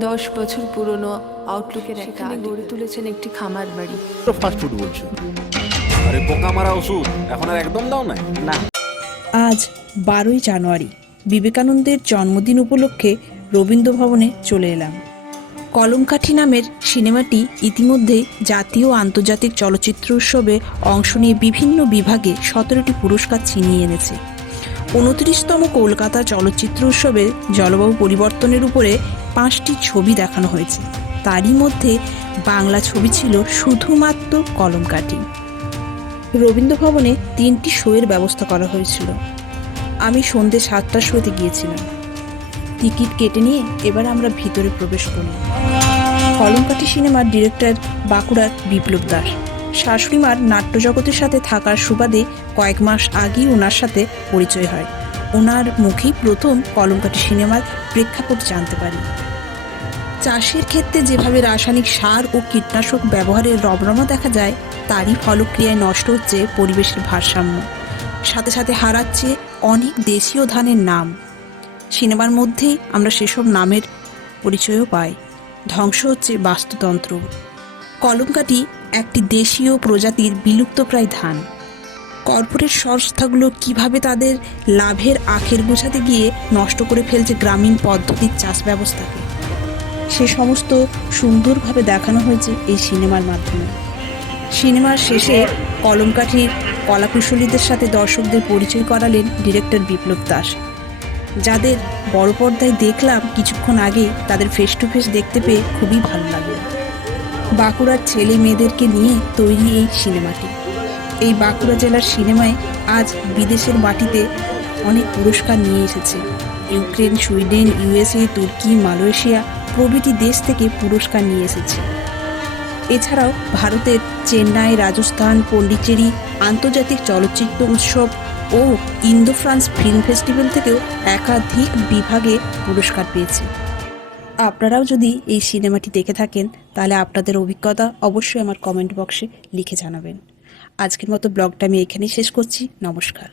10 বছর পুরনো আউটলুকের এখানে গড়ে তুলেছেন একটি খামার বাড়ি। ফাস্ট ফুড বলছো? আরে পোকা মারা ওষুধ এখন আর একদম দাও না। না, আজ 12ই জানুয়ারি বিবেকানন্দের জন্মদিন উপলক্ষে রবীন্দ্র ভবনে চলে এলাম। কলমকাঠি নামের সিনেমাটি ইতিমধ্যে জাতীয় ও আন্তর্জাতিক চলচ্চিত্র উৎসবে অংশ নিয়ে বিভিন্ন বিভাগে 17টি পুরস্কার ছিনিয়ে এনেছে। 29তম কলকাতা চলচ্চিত্র উৎসবে জলবায়ু পরিবর্তনের উপরে 5টি ছবি দেখানো হয়েছে। তারই মধ্যে বাংলা ছবি ছিল শুধুমাত্র কলমকাঠি। রবীন্দ্র ভবনে 3টি শোয়ের ব্যবস্থা করা হয়েছিল। আমি সন্ধ্যে 7টার শোতে গিয়েছিলাম। টিকিট কেটে নিয়ে এবার আমরা ভিতরে প্রবেশ করি। কলমকাঠি সিনেমার ডিরেক্টর বাঁকুড়ার বিপ্লব দাস। শাশুড়িমার নাট্যজগতের সাথে থাকার সুবাদে কয়েক মাস আগেই ওনার সাথে পরিচয় হয়। ওনার মুখেই প্রথম কলমকাঠি সিনেমার প্রেক্ষাপট জানতে পারি। চাষের ক্ষেত্রে যেভাবে রাসায়নিক সার ও কীটনাশক ব্যবহারের রমরমা দেখা যায়, তারই ফলক্রিয়ায় নষ্ট হচ্ছে পরিবেশের ভারসাম্য, সাথে সাথে হারাচ্ছে অনেক দেশীয় ধানের নাম। সিনেমার মধ্যেই আমরা সেসব নামের পরিচয়ও পাই। ধ্বংস হচ্ছে বাস্তুতন্ত্র। কলমকাঠি একটি দেশীয় প্রজাতির বিলুপ্তপ্রায় ধান। কর্পোরেট সংস্থাগুলো কিভাবে তাদের লাভের আখের গোছাতে গিয়ে নষ্ট করে ফেলছে গ্রামীণ পদ্ধতির চাষ ব্যবস্থাকে, সে সমস্ত সুন্দরভাবে দেখানো হয়েছে এই সিনেমার মাধ্যমে। সিনেমার শেষে কলমকাঠির কলাকুশলীদের সাথে দর্শকদের পরিচয় করালেন ডিরেক্টর বিপ্লব দাস, যাদের বড় পর্দায় দেখলাম কিছুক্ষণ আগে। তাদের ফেস টু ফেস দেখতে পেয়ে খুবই ভালো লাগলো। বাঁকুড়ার ছেলে মেয়েদেরকে নিয়ে তৈরি এই সিনেমাটি। এই বাঁকুড়া জেলার সিনেমায় আজ বিদেশের মাটিতে অনেক পুরস্কার নিয়ে এসেছে। ইউক্রেন, সুইডেন, ইউএসএ, তুর্কি, মালয়েশিয়া প্রভৃতি দেশ থেকে পুরস্কার নিয়ে এসেছে। এছাড়াও ভারতের চেন্নাই, রাজস্থান, পন্ডিচেরি আন্তর্জাতিক চলচ্চিত্র উৎসব ও ইন্দো ফ্রান্স ফিল্ম ফেস্টিভ্যাল থেকেও একাধিক বিভাগে পুরস্কার পেয়েছে। আপনারাও যদি এই সিনেমাটি দেখে থাকেন, তাহলে আপনাদের অভিজ্ঞতা অবশ্যই আমার কমেন্ট বক্সে লিখে জানাবেন। আজকের মতো ব্লগটা আমি এখানেই শেষ করছি। নমস্কার।